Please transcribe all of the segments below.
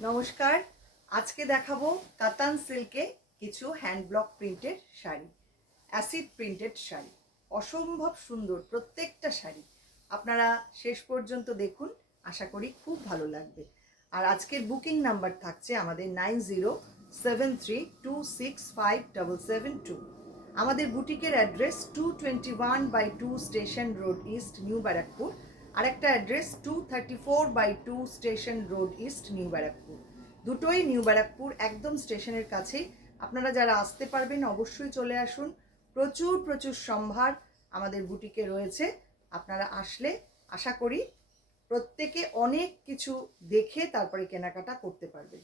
নমস্কার। আজকে দেখাবো কাতান সিল্কে কিছু হ্যান্ড ব্লক প্রিন্টের শাড়ি, অ্যাসিড প্রিন্টেড শাড়ি। অসম্ভব সুন্দর প্রত্যেকটা শাড়ি। আপনারা শেষ পর্যন্ত দেখুন, আশা করি খুব ভালো লাগবে। আর আজকের বুকিং নাম্বার থাকছে আমাদের 9073265772। আমাদের বুটিকের address 221/2 station road east, new Barrackpore. আরেকটা address 234/2 station road east, new Barrackpore. দুটোই নিউ ব্যারাকপুর, একদম স্টেশনের কাছেই। আপনারা যারা আসতে পারবেন অবশ্যই চলে আসুন। প্রচুর প্রচুর সম্ভার আমাদের বুটিকে রয়েছে। আপনারা আসলে আশা করি প্রত্যেকে অনেক কিছু দেখে তারপরে কেনাকাটা করতে পারবেন।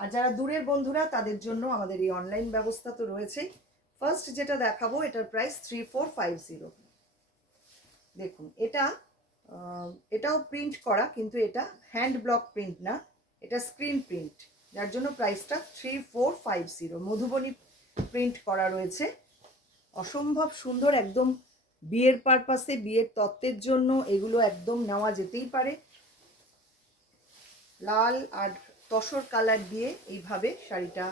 আর যারা দূরের বন্ধুরা তাদের জন্য আমাদের এই অনলাইন ব্যবস্থা তো রয়েছেই। ফার্স্ট যেটা দেখাবো এটার প্রাইস 3450। দেখুন এটাও প্রিন্ট করা, কিন্তু এটা হ্যান্ড ব্লক প্রিন্ট না, এটা স্ক্রিন প্রিন্ট, যার জন্য প্রাইসটা 3450। মধুবনী প্রিন্ট করা রয়েছে, অসম্ভব সুন্দর। একদম বিয়ের পারপাসে, বিয়ের তত্ত্বের জন্য এগুলো একদম নেওয়া যেতেই পারে। লাল আর তসর কালার দিয়ে এইভাবে শাড়িটা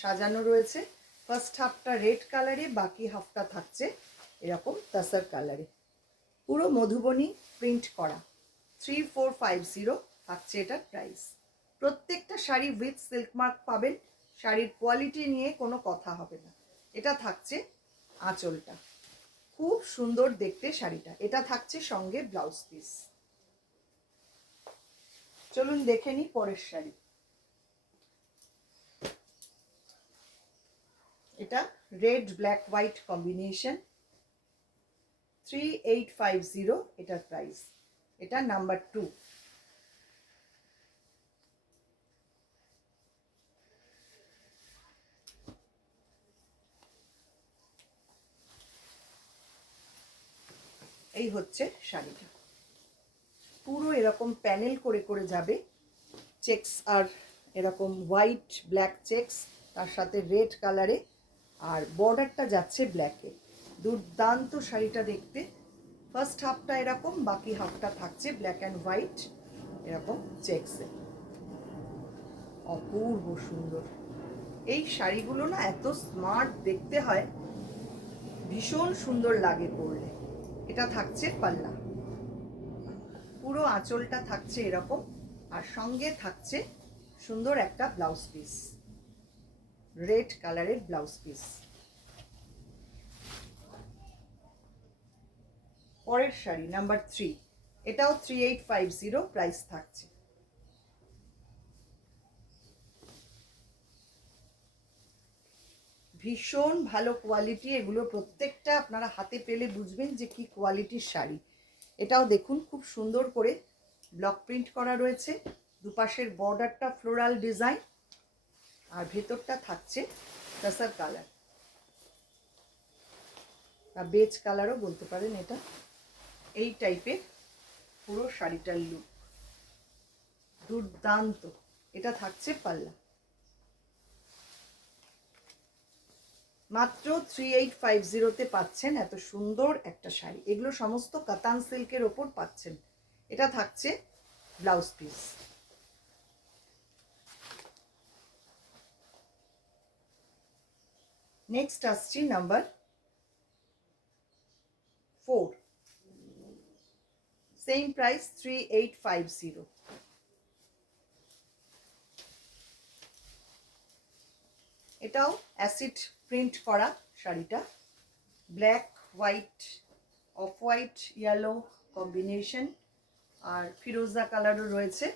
সাজানো রয়েছে। ফার্স্ট হাফটা রেড কালারে, বাকি হাফটা থাকছে এরকম তসর কালারে। পুরো মধুবনী প্রিন্ট করা। 3450 থাকছে এটার প্রাইস। প্রত্যেকটা শাড়ি উইথ সিল্ক মার্ক পাবেন, শাড়ির কোয়ালিটি নিয়ে কোনো কথা হবে না। এটা থাকছে আঁচলটা, খুব সুন্দর দেখতে শাড়িটা। এটা থাকছে সঙ্গে ব্লাউজ পিস। চলুন দেখে নিই পরের শাড়ি। এটা রেড ব্ল্যাক হোয়াইট কম্বিনেশন, 3850 এটার প্রাইস। এটা নাম্বার 2। এই হচ্ছে শাড়িটা, পুরো এরকম প্যানেল করে করে যাবে, চেকস আর এরকম হোয়াইট ব্ল্যাক চেকস, তার সাথে রেড কালারে, আর বর্ডারটা যাচ্ছে ব্ল্যাকে। দুর্দান্ত শাড়িটা দেখতে। ফার্স্ট হাফটা এরকম, বাকি হাফটা থাকছে ব্ল্যাক অ্যান্ড হোয়াইট এরকম চেকসে। অপূর্ব সুন্দর এই শাড়িগুলো না, এত স্মার্ট দেখতে হয়, ভীষণ সুন্দর লাগে পরলে। এটা থাকছে পাল্লা, পুরো আঁচলটা থাকছে এরকম, আর সঙ্গে থাকছে সুন্দর একটা ব্লাউজ পিস, রেড কালারের ব্লাউজ পিস। পরের শাড়ি নাম্বার 3, এটাও 3850 প্রাইস থাকছে। ভীষণ ভালো কোয়ালিটি এগুলো, প্রত্যেকটা আপনারা হাতে পেলে বুঝবেন যে কি কোয়ালিটির শাড়ি। এটাও দেখুন খুব সুন্দর করে ব্লক প্রিন্ট করা রয়েছে, দুপাশের বর্ডারটা ফ্লোরাল ডিজাইন, আর ভেতরটা থাকছে টাসার কালার বা বেজ কালারও বলতে পারেন। এটা এই টাইপের পুরো শাড়িটার লুক, দুর্দান্ত। এটা থাকছে পাল্লা। মাত্র 3850-তে পাচ্ছেন এত সুন্দর একটা শাড়ি। এগুলো সমস্ত কাতান সিল্কের ওপর পাচ্ছেন। এটা থাকছে ব্লাউজ পিস। নেক্সট আসছি নাম্বার 4, সেম প্রাইস 3850। এটাও অ্যাসিড প্রিন্ট করা শাড়িটা, black white, off white yellow combination, আর ফিরোজা কালারও রয়েছে।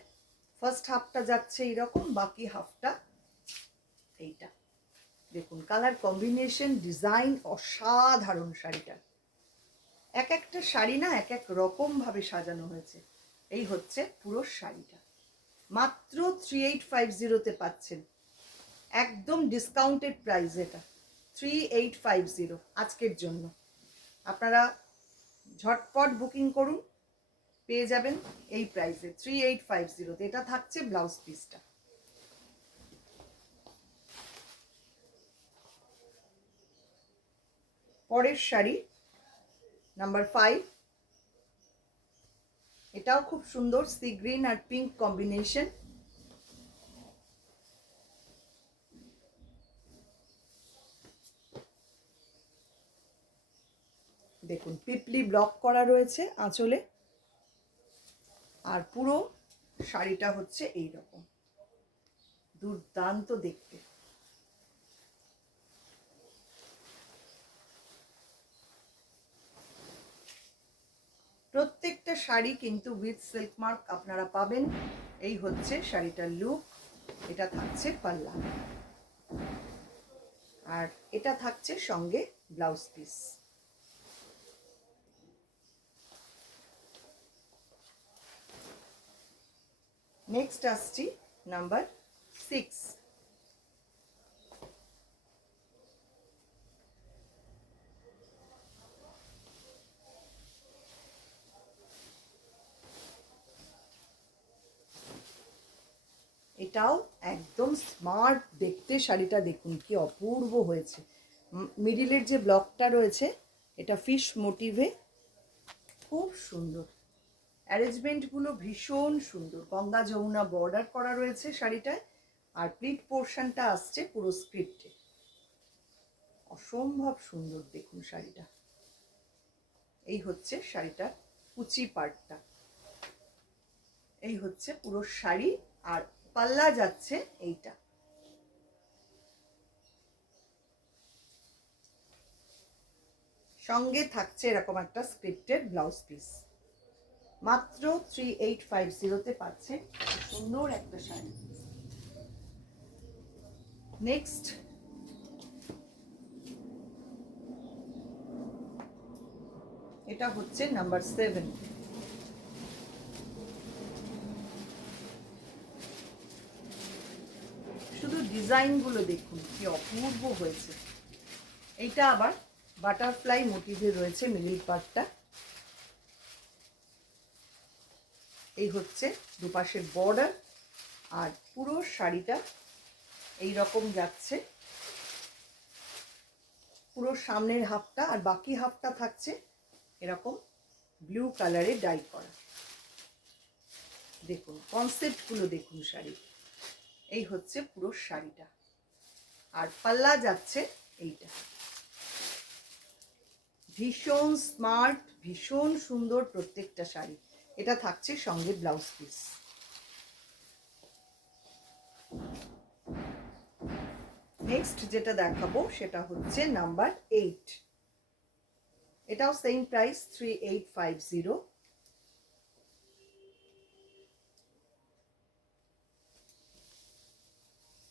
ফার্স্ট হাফটা যাচ্ছে এইরকম, বাকি হাফটা এইটা। দেখুন কালার কম্বিনেশন, ডিজাইন অসাধারণ শাড়িটা। এক একটা শাড়ি না এক এক রকম ভাবে সাজানো হয়েছে। এই হচ্ছে পুরো শাড়িটা, মাত্র 3850-তে পাচ্ছেন, একদম ডিসকাউন্টেড প্রাইস। এটা 3850 আজকের জন্য। আপনারা ঝটপট বুকিং করুন, পেয়ে যাবেন এই প্রাইসে 3850-তে। এটা থাকছে ব্লাউজ পিসটা। পরের শাড়ি নাম্বার 5, এটাও খুব সুন্দর, সি গ্রিন আর পিঙ্ক কম্বিনেশন, দেখুন পিপলি ব্লক করা রয়েছে আঁচলে, আর পুরো শাড়িটা হচ্ছে এই রকম, দুর্দান্ত দেখতে। প্রত্যেকটা শাড়ি কিন্তু উইথ সিল্ক মার্ক আপনারা পাবেন। এই হচ্ছে শাড়িটার লুক। এটা থাকছে পাল্লা, আর এটা থাকছে সঙ্গে ব্লাউজ পিস। নেক্সট আসছি নাম্বার 6। এটাও একদম স্মার্ট দেখতে শাড়িটা, দেখুন কি অপূর্ব হয়েছে। মিডিলের যে ব্লকটা রয়েছে এটা ফিশ মোটিভে, খুব সুন্দর। অ্যারেঞ্জমেন্টগুলো ভীষণ সুন্দর, গঙ্গা যমুনা বর্ডার করা রয়েছে শাড়িটায়, আর প্লিট পোর্শনটা আসছে পুরো স্ক্রিপ্টে। অসম্ভব সুন্দর দেখুন শাড়িটা। এই হচ্ছে শাড়িটার কুচি পার্টটা, এই হচ্ছে পুরো শাড়ি, আর পাল্লা যাচ্ছে এইটা। সঙ্গে থাকছে এরকম একটা স্ক্রিপ্টেড ব্লাউজ পিস। মাত্র 3850-তে পাচ্ছে সুন্দর একটা শাড়ি। নেক্সট এটা হচ্ছে নাম্বার 7। শুধু ডিজাইনগুলো দেখুন কি অপূর্ব হয়েছে। এইটা আবার বাটারফ্লাই মোটিভে রয়েছে মিডল পার্টটা। এই হচ্ছে দুপাশের বর্ডার, আর পুরো শাড়িটা এই রকম যাচ্ছে। পুরো সামনের হাফটা আর বাকি হাফটা থাকছে এরকম ব্লু কালারে ডাই করা। দেখুন কনসেপ্টগুলো দেখুন শাড়ি। এই হচ্ছে পুরো শাড়িটা, আর পাল্লা যাচ্ছে এইটা। ভীষণ স্মার্ট, ভীষণ সুন্দর প্রত্যেকটা শাড়ি। এটা থাকছে সঙ্গে ব্লাউজ পিস। নেক্সট যেটা দেখাবো সেটা হচ্ছে নাম্বার 8। এটাও সেম প্রাইস 3850।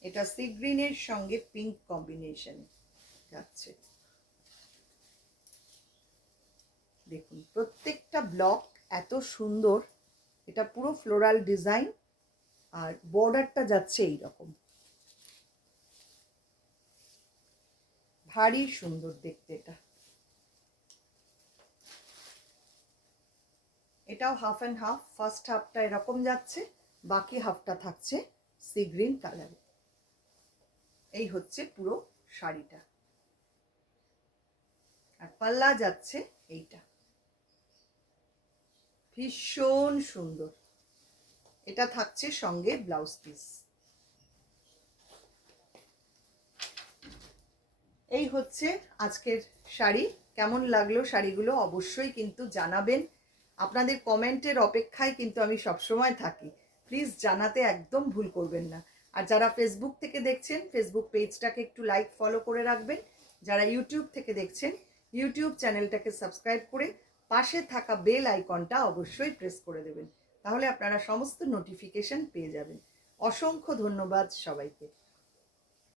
এটা সি গ্রিনের সঙ্গে পিঙ্ক কম্বিনেশন যাচ্ছে। দেখুন প্রত্যেকটা ব্লক এত সুন্দর। এটা পুরো ফ্লোরাল ডিজাইন, আর বর্ডারটা যাচ্ছে এইরকম, ভারী সুন্দর দেখতে এটা। এটাও হাফ অ্যান্ড হাফ, ফার্স্ট হাফটা এরকম যাচ্ছে, বাকি হাফটা থাকছে সি গ্রিন কালারে। এই হচ্ছে পুরো শাড়িটা, আর পাল্লা যাচ্ছে এইটা। ভীষণ সুন্দর। এটা থাকছে সঙ্গে ব্লাউজ পিস। এই হচ্ছে আজকের শাড়ি। কেমন লাগলো শাড়িগুলো অবশ্যই কিন্তু জানাবেন। আপনাদের কমেন্টের অপেক্ষায় কিন্তু আমি সবসময় থাকি, প্লিজ জানাতে একদম ভুল করবেন না। আর যারা ফেসবুক থেকে দেখছেন ফেসবুক পেজটাকে একটু লাইক ফলো করে রাখবেন। যারা ইউটিউব থেকে দেখছেন ইউটিউব চ্যানেলটাকে সাবস্ক্রাইব করে পাশে থাকা বেল আইকনটা অবশ্যই প্রেস করে দেবেন, তাহলে আপনারা সমস্ত নোটিফিকেশন পেয়ে যাবেন। অসংখ্য ধন্যবাদ সবাইকে।